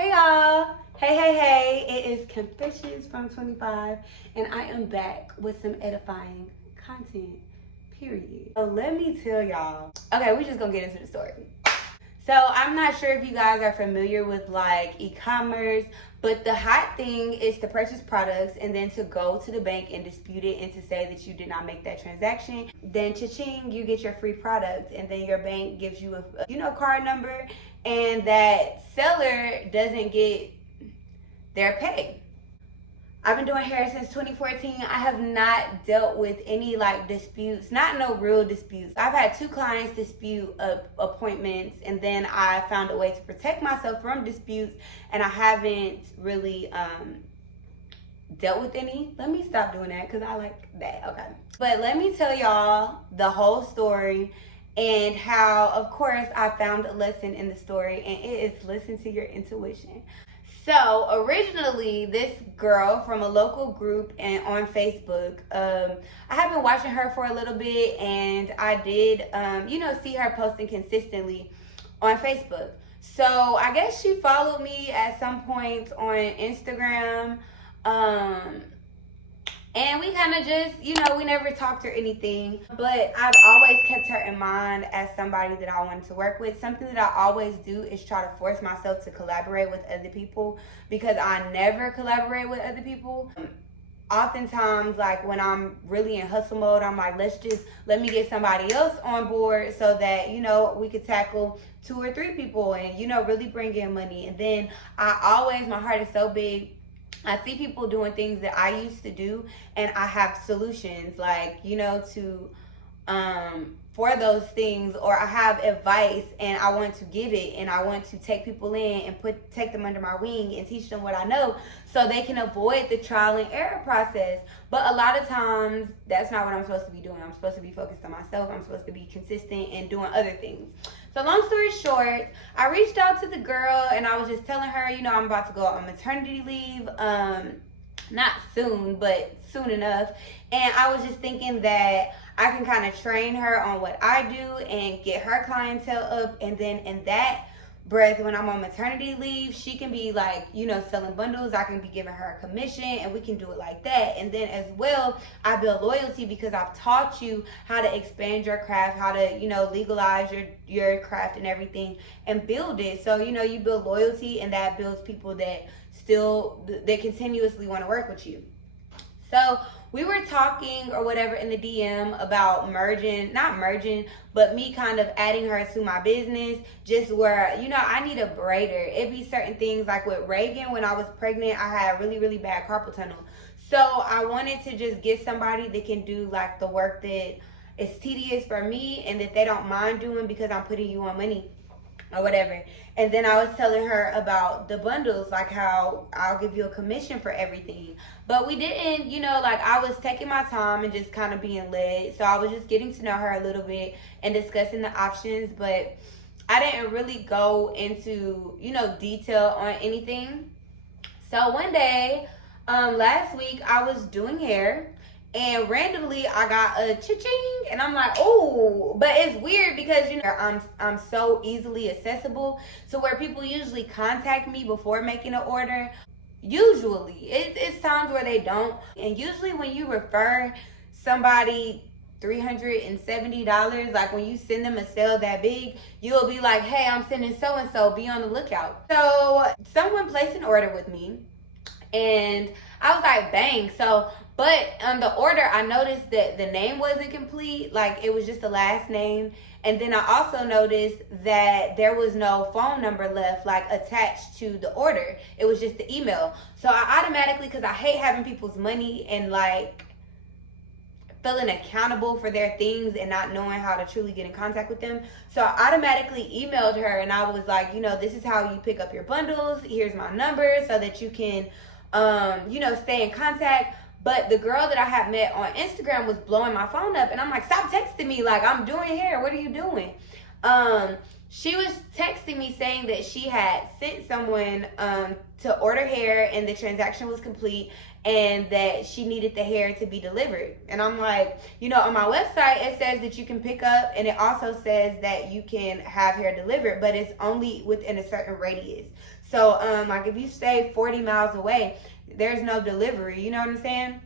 Hey y'all. Hey. It is Confessions from 25 and I am back with some edifying content, period. So let me tell y'all. Okay, we just gonna get into the story. So I'm not sure if you guys are familiar with like e-commerce, but the hot thing is to purchase products and then to go to the bank and dispute it and to say that you did not make that transaction. Then cha-ching, you get your free product and then your bank gives you a card number and that seller doesn't get their pay. I've been doing hair since 2014. I have not dealt with any like disputes, not no real disputes. I've had 2 clients dispute appointments and then I found a way to protect myself from disputes and I haven't really dealt with any. Let me stop doing that because I like that. Okay. But let me tell y'all the whole story and how, of course, I found a lesson in the story, and it is listen to your intuition. So originally, this girl from a local group and on Facebook, I have been watching her for a little bit, and I did, see her posting consistently on Facebook. So I guess she followed me at some point on Instagram, and we kind of just, we never talked or anything, but I've always kept her in mind as somebody that I wanted to work with. Something that I always do is try to force myself to collaborate with other people because I never collaborate with other people. Oftentimes, like when I'm really in hustle mode, I'm like, let me get somebody else on board so that, we could tackle 2 or 3 people and, really bring in money. And then my heart is so big. I see people doing things that I used to do and I have solutions like, for those things, or I have advice and I want to give it and I want to take people in and take them under my wing and teach them what I know so they can avoid the trial and error process. But a lot of times that's not what I'm supposed to be doing. I'm supposed to be focused on myself. I'm supposed to be consistent and doing other things. So long story short, I reached out to the girl and I was just telling her, I'm about to go on maternity leave. Not soon, but soon enough. And I was just thinking that I can kind of train her on what I do and get her clientele up. And then in that breath, when I'm on maternity leave, she can be like, selling bundles. I can be giving her a commission and we can do it like that. And then as well, I build loyalty because I've taught you how to expand your craft, how to, legalize your craft and everything and build it. So, you build loyalty and that builds people that they continuously want to work with you. So we were talking or whatever in the DM about not merging, but me kind of adding her to my business, just where, I need a braider. It'd be certain things like with Reagan, when I was pregnant, I had really, really bad carpal tunnel. So I wanted to just get somebody that can do like the work that is tedious for me and that they don't mind doing because I'm putting you on money or whatever. And then I was telling her about the bundles, like how I'll give you a commission for everything. But we didn't, I was taking my time and just kind of being led. So I was just getting to know her a little bit and discussing the options, but I didn't really go into, detail on anything. So one day, last week I was doing hair and randomly I got a cha-ching and I'm like, oh, but it's weird because, I'm so easily accessible to where people usually contact me before making an order. Usually, it's times where they don't. And usually when you refer somebody $370, like when you send them a sale that big, you'll be like, hey, I'm sending so-and-so, be on the lookout. So someone placed an order with me and I was like, bang. But on the order, I noticed that the name wasn't complete. Like it was just the last name. And then I also noticed that there was no phone number left, like attached to the order. It was just the email. So I automatically, because I hate having people's money and like feeling accountable for their things and not knowing how to truly get in contact with them. So I automatically emailed her and I was like, this is how you pick up your bundles. Here's my number so that you can, stay in contact. But the girl that I had met on Instagram was blowing my phone up and I'm like, stop texting me. Like, I'm doing hair. What are you doing? She was texting me saying that she had sent someone to order hair and the transaction was complete and that she needed the hair to be delivered. And I'm like, on my website, it says that you can pick up and it also says that you can have hair delivered, but it's only within a certain radius. So like if you stay 40 miles away, there's no delivery, you know what I'm saying?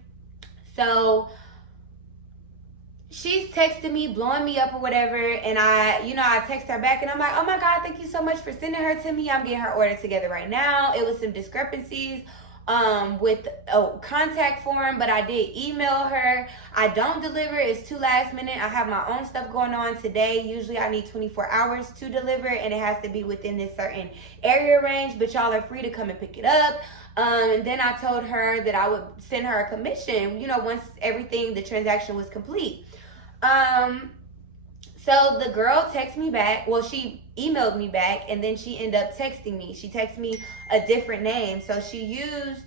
So she's texting me, blowing me up or whatever, and I text her back and I'm like, oh my God, thank you so much for sending her to me. I'm getting her order together right now. It was some discrepancies with a contact form, but I did email her. I don't deliver, it's too last minute. I have my own stuff going on today. Usually I need 24 hours to deliver, and it has to be within this certain area range, but y'all are free to come and pick it up. And then I told her that I would send her a commission, once the transaction was complete. So the girl texted me back. Well, she emailed me back, and then she ended up texting me. She texted me a different name. So she used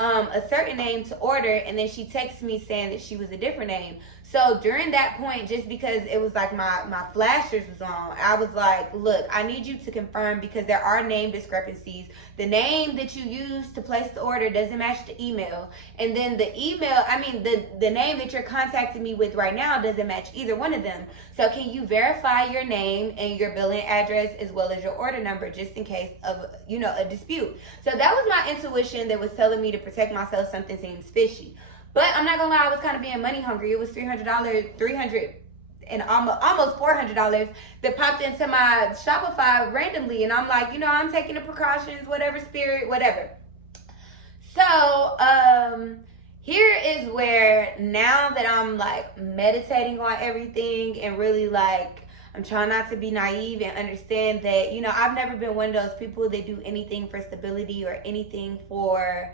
a certain name to order, and then she texted me saying that she was a different name. So during that point, just because it was like my flashers was on, I was like, look, I need you to confirm, because there are name discrepancies. The name that you used to place the order doesn't match the email. And then the name that you're contacting me with right now doesn't match either one of them. So can you verify your name and your billing address as well as your order number, just in case of, a dispute? So that was my intuition that was telling me to protect myself. Something seems fishy. But I'm not gonna lie, I was kind of being money hungry. It was $300 and almost $400 that popped into my Shopify randomly. And I'm like, I'm taking the precautions, whatever, spirit, whatever. So, here is where, now that I'm like meditating on everything and really like, I'm trying not to be naive and understand that, I've never been one of those people that do anything for stability or anything for,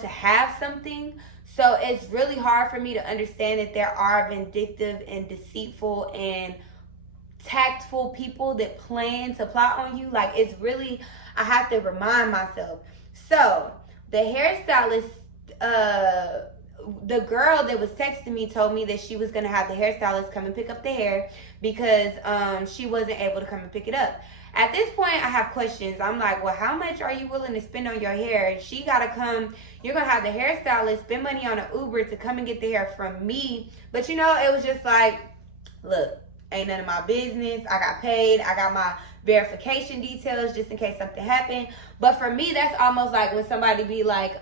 to have something. So it's really hard for me to understand that there are vindictive and deceitful and tactful people that plan to plot on you. Like, it's really, I have to remind myself. So the hairstylist, the girl that was texting me told me that she was going to have the hairstylist come and pick up the hair because she wasn't able to come and pick it up. At this point, I have questions. I'm like, well, how much are you willing to spend on your hair? She got to come. You're going to have the hairstylist spend money on an Uber to come and get the hair from me. But, it was just like, look, ain't none of my business. I got paid. I got my verification details just in case something happened. But for me, that's almost like when somebody be like,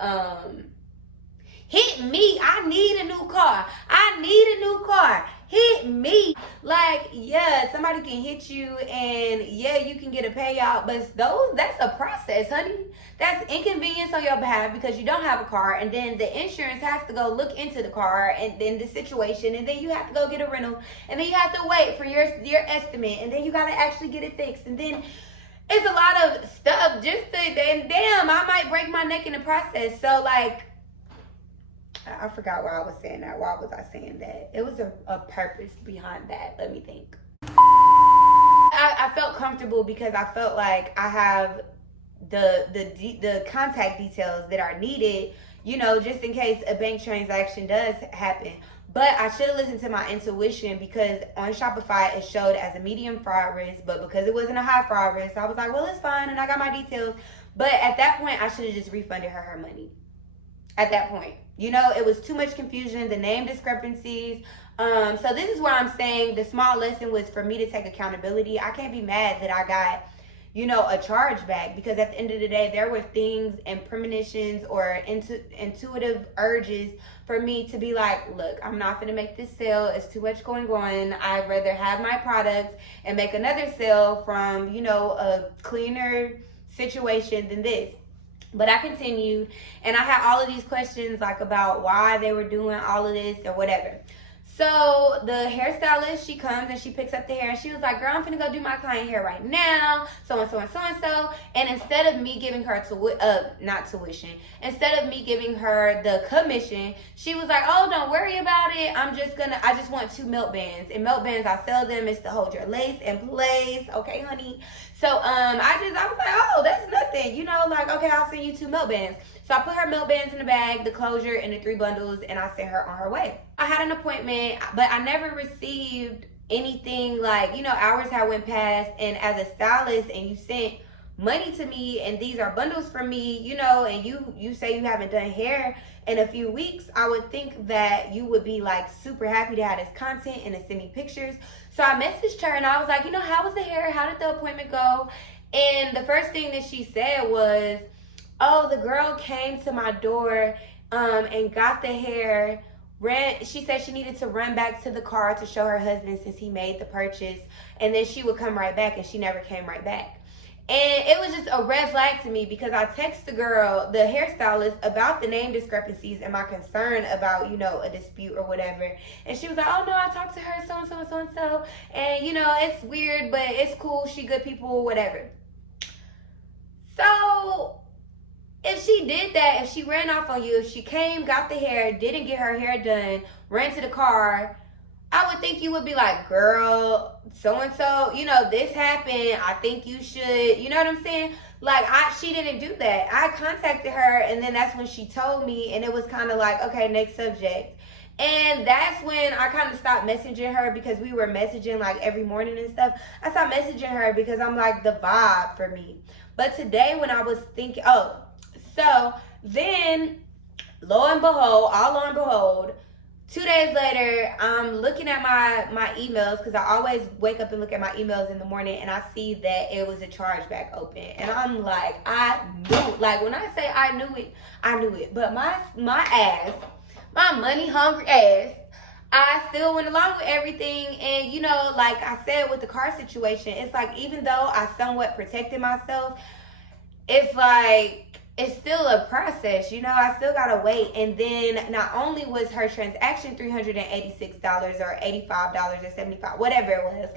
hit me. I need a new car. I need a new car. Hit me. Like, yeah, somebody can hit you and yeah, you can get a payout, but that's a process, honey. That's inconvenience on your behalf because you don't have a car, and then the insurance has to go look into the car and then the situation, and then you have to go get a rental, and then you have to wait for your estimate, and then you got to actually get it fixed, and then it's a lot of stuff just to, and damn, I might break my neck in the process. So like, I forgot why I was saying that. Why was I saying that? It was a purpose behind that. Let me think. I felt comfortable because I felt like I have the contact details that are needed, just in case a bank transaction does happen. But I should have listened to my intuition because on Shopify it showed as a medium fraud risk, but because it wasn't a high fraud risk, I was like, well, it's fine, and I got my details. But at that point, I should have just refunded her money. At that point, it was too much confusion, the name discrepancies. So this is where I'm saying the small lesson was for me to take accountability. I can't be mad that I got, a chargeback, because at the end of the day, there were things and premonitions or intuitive urges for me to be like, look, I'm not going to make this sale. It's too much going on. I'd rather have my products and make another sale from, a cleaner situation than this. But I continued, and I had all of these questions like about why they were doing all of this or whatever. So the hairstylist, she comes and she picks up the hair, and she was like, girl, I'm finna go do my client hair right now, so and so and so and so. And instead of me giving her not tuition, instead of me giving her the commission, she was like, oh, don't worry about it. I just want 2 melt bands. And melt bands, I sell them. It's to hold your lace in place. Okay, honey. So I was like, oh, that's nothing. Like, okay, I'll send you 2 melt bands. So I put her melt bands in the bag, the closure, and the 3 bundles, and I sent her on her way. I had an appointment, but I never received anything like, hours had went past, and as a stylist, and you sent money to me, and these are bundles from me, and you say you haven't done hair in a few weeks, I would think that you would be like super happy to have this content and to send me pictures. So I messaged her and I was like, how was the hair? How did the appointment go? And the first thing that she said was, oh, the girl came to my door and got the hair. She said she needed to run back to the car to show her husband since he made the purchase, and then she would come right back, and she never came right back. And it was just a red flag to me, because I text the girl, the hairstylist, about the name discrepancies and my concern about, you know, a dispute or whatever. And she was like, oh no, I talked to her, so and so and so and so, and you know, it's weird, but it's cool, she good people, whatever. So if she did that, if she ran off on you, if she came, got the hair, didn't get her hair done, ran to the car, I would think you would be like, girl, so-and-so, you know, this happened, I think you should, you know what I'm saying? Like, she didn't do that. I contacted her, and then that's when she told me, and it was kind of like, okay, next subject. And that's when I kind of stopped messaging her, because we were messaging like every morning and stuff. I stopped messaging her because I'm like, the vibe for me. But today when I was thinking, so then, lo and behold, 2 days later, I'm looking at my emails, because I always wake up and look at my emails in the morning, and I see that it was a chargeback open. And I'm like, I knew, like when I say I knew it. But my ass, my money hungry ass, I still went along with everything. And you know, like I said with the car situation, it's like, even though I somewhat protected myself, it's like, it's still a process, you know. I still gotta wait. And then not only was her transaction $386 or $85 or $75, whatever it was,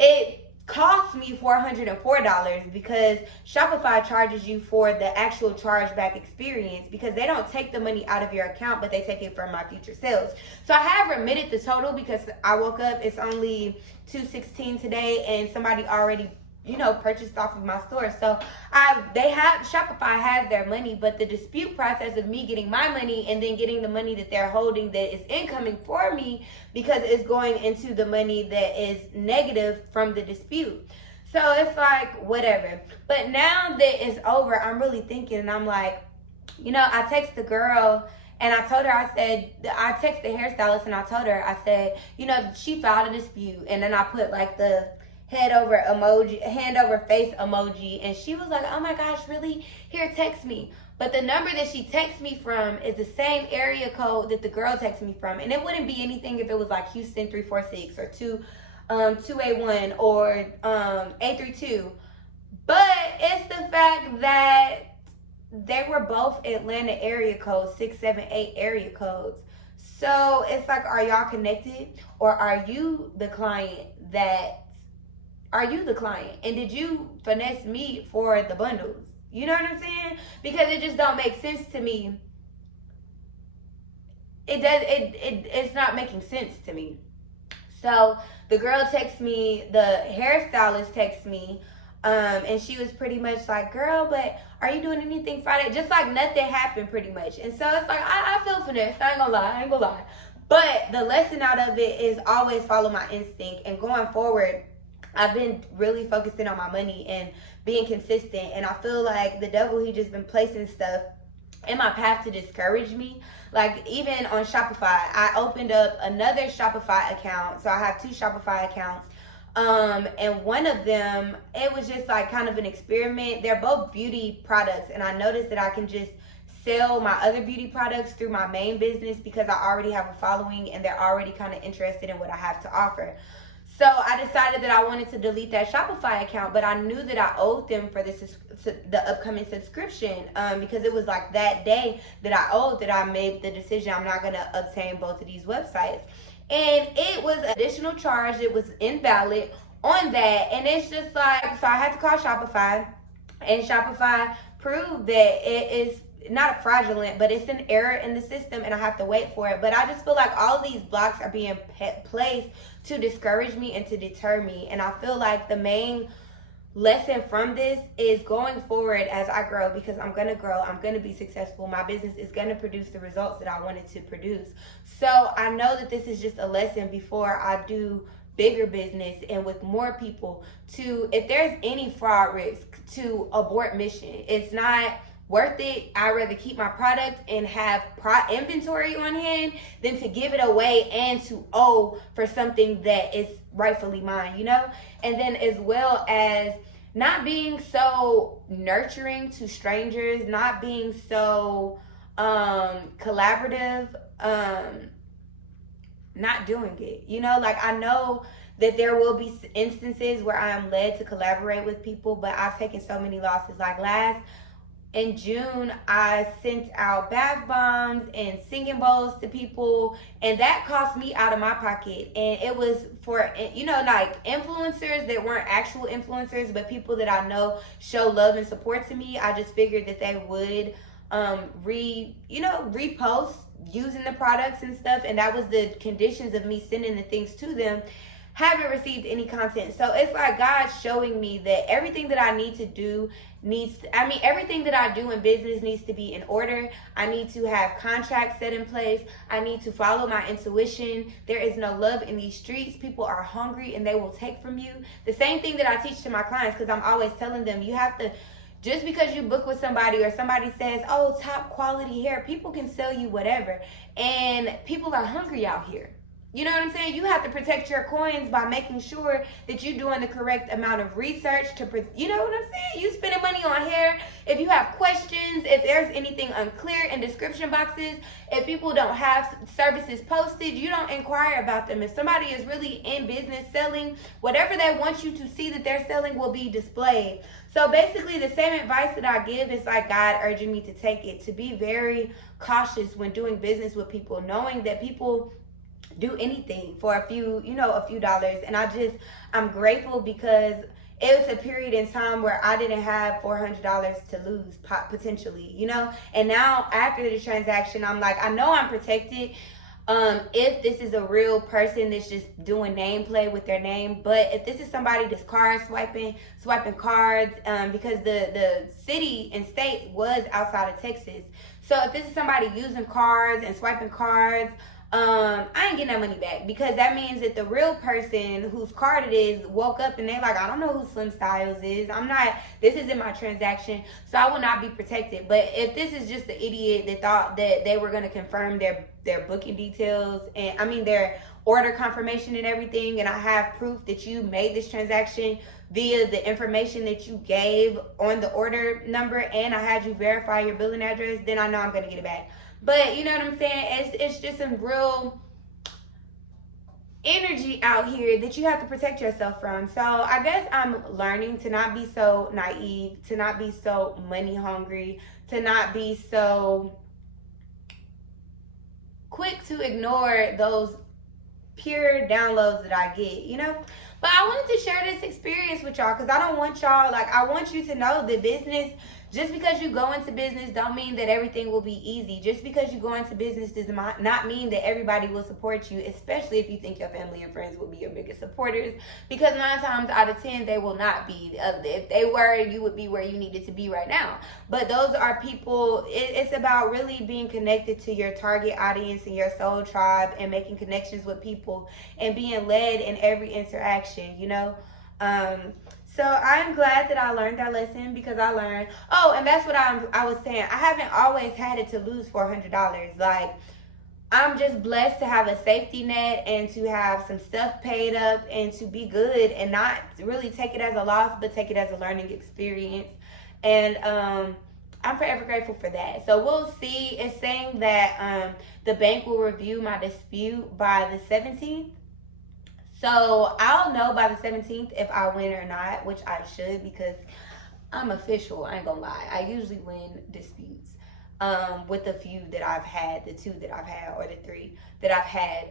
it cost me $404, because Shopify charges you for the actual chargeback experience, because they don't take the money out of your account, but they take it from my future sales. So I have remitted the total, because I woke up, it's only 2:16 today, and somebody already, you know, purchased off of my store. So Shopify has their money, but the dispute process of me getting my money and then getting the money that they're holding that is incoming for me, because it's going into the money that is negative from the dispute. So it's like, whatever. But now that it's over, I'm really thinking, and I'm like, you know, I text the girl, and I told her, I texted the hairstylist, and I told her, I said, you know, she filed a dispute, and then I put like the hand over face emoji, and she was like, oh my gosh, really? Here, text me. But the number that she texts me from is the same area code that the girl texts me from, and it wouldn't be anything if it was like Houston 346 or 281 or 832. But it's the fact that they were both Atlanta area codes, 678 area codes. So it's like, are y'all connected, or are you the client? And did you finesse me for the bundles? You know what I'm saying? Because it just don't make sense to me. It's not making sense to me. So the girl texts me, the hairstylist texts me, and she was pretty much like, girl, but are you doing anything Friday? Just like nothing happened, pretty much. And so it's like, I feel finessed. I ain't gonna lie. But the lesson out of it is always follow my instinct. And going forward, I've been really focusing on my money and being consistent. And I feel like the devil, he just been placing stuff in my path to discourage me. Like even on Shopify, I opened up another Shopify account. So I have 2 Shopify accounts. And one of them, it was just like kind of an experiment. They're both beauty products. And I noticed that I can just sell my other beauty products through my main business, because I already have a following and they're already kind of interested in what I have to offer. So I decided that I wanted to delete that Shopify account, but I knew that I owed them for the upcoming subscription, because it was like that day that I owed that I made the decision I'm not going to obtain both of these websites. And it was an additional charge. It was invalid on that. And it's just like, so I had to call Shopify, and Shopify proved that it is not fraudulent, but it's an error in the system, and I have to wait for it. But I just feel like all these blocks are being placed to discourage me and to deter me. And I feel like the main lesson from this is going forward as I grow, because I'm going to grow, I'm going to be successful, my business is going to produce the results that I wanted to produce. So I know that this is just a lesson before I do bigger business and with more people, to, if there's any fraud risk, to abort mission. It's not worth it. I'd rather keep my product and have inventory on hand than to give it away and to owe for something that is rightfully mine, you know? And then as well as not being so nurturing to strangers, not being so collaborative, not doing it. You know, like I know that there will be instances where I am led to collaborate with people, but I've taken so many losses. Like in June, I sent out bath bombs and singing bowls to people, and that cost me out of my pocket. And it was for, you know, like influencers that weren't actual influencers, but people that I know show love and support to me. I just figured that they would repost using the products and stuff, and that was the conditions of me sending the things to them. Haven't received any content. So it's like God showing me that everything that I need to do everything that I do in business needs to be in order. I need to have contracts set in place. I need to follow my intuition. There is no love in these streets. People are hungry and they will take from you. The same thing that I teach to my clients, because I'm always telling them, you have to, just because you book with somebody or somebody says, oh, top quality hair, people can sell you whatever. And people are hungry out here. You know what I'm saying? You have to protect your coins by making sure that you're doing the correct amount of research you know what I'm saying? You spending money on hair. If you have questions, if there's anything unclear in description boxes, if people don't have services posted, you don't inquire about them. If somebody is really in business selling, whatever they want you to see that they're selling will be displayed. So basically the same advice that I give is like God urging me to take it, to be very cautious when doing business with people, knowing that people do anything for a few dollars. And I'm grateful because it was a period in time where I didn't have $400 to lose potentially, you know. And now after the transaction, I'm like, I know I'm protected if this is a real person that's just doing name play with their name. But if this is somebody that's card swiping cards, because the city and state was outside of Texas, so if this is somebody using cards and swiping cards, I ain't getting that money back, because that means that the real person whose card it is woke up and they're like, I don't know who Slim Styles is. This isn't my transaction, so I will not be protected. But if this is just the idiot that thought that they were going to confirm their booking details and their order confirmation and everything, and I have proof that you made this transaction via the information that you gave on the order number, and I had you verify your billing address, then I know I'm going to get it back. But you know what I'm saying? It's just some real energy out here that you have to protect yourself from. So I guess I'm learning to not be so naive, to not be so money hungry, to not be so quick to ignore those pure downloads that I get, you know. But I wanted to share this experience with y'all, because I don't want y'all, I want you to know that business, just because you go into business don't mean that everything will be easy. Just because you go into business does not mean that everybody will support you, especially if you think your family and friends will be your biggest supporters, because 9 times out of 10 they will not be. If they were, you would be where you needed to be right now. But those are people, it's about really being connected to your target audience and your soul tribe, and making connections with people and being led in every interaction, you know. So I'm glad that I learned that lesson, because I learned, and that's what I was saying. I haven't always had it to lose $400. Like, I'm just blessed to have a safety net and to have some stuff paid up and to be good and not really take it as a loss, but take it as a learning experience. And I'm forever grateful for that. So we'll see. It's saying that the bank will review my dispute by the 17th. So I'll know by the 17th if I win or not, which I should, because I'm official. I ain't gonna lie. I usually win disputes with the few that I've had, the 2 that I've had, or the 3 that I've had.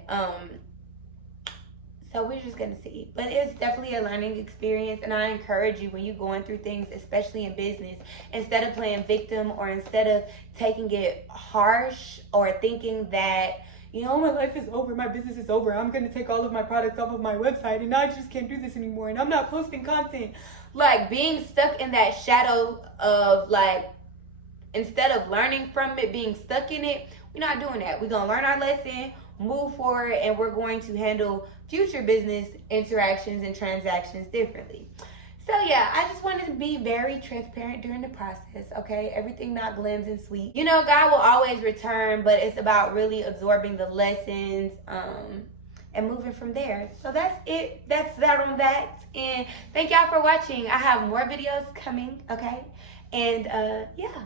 So we're just gonna see. But it's definitely a learning experience, and I encourage you, when you're going through things, especially in business, instead of playing victim, or instead of taking it harsh, or thinking that, you know, my life is over, my business is over, I'm going to take all of my products off of my website, and I just can't do this anymore, and I'm not posting content. Like, being stuck in that shadow of, instead of learning from it, being stuck in it, we're not doing that. We're going to learn our lesson, move forward, and we're going to handle future business interactions and transactions differently. So yeah, I just wanted to be very transparent during the process, okay? Everything not glims and sweet. You know, God will always return, but it's about really absorbing the lessons and moving from there. So that's it. That's that on that. And thank y'all for watching. I have more videos coming, okay? And yeah.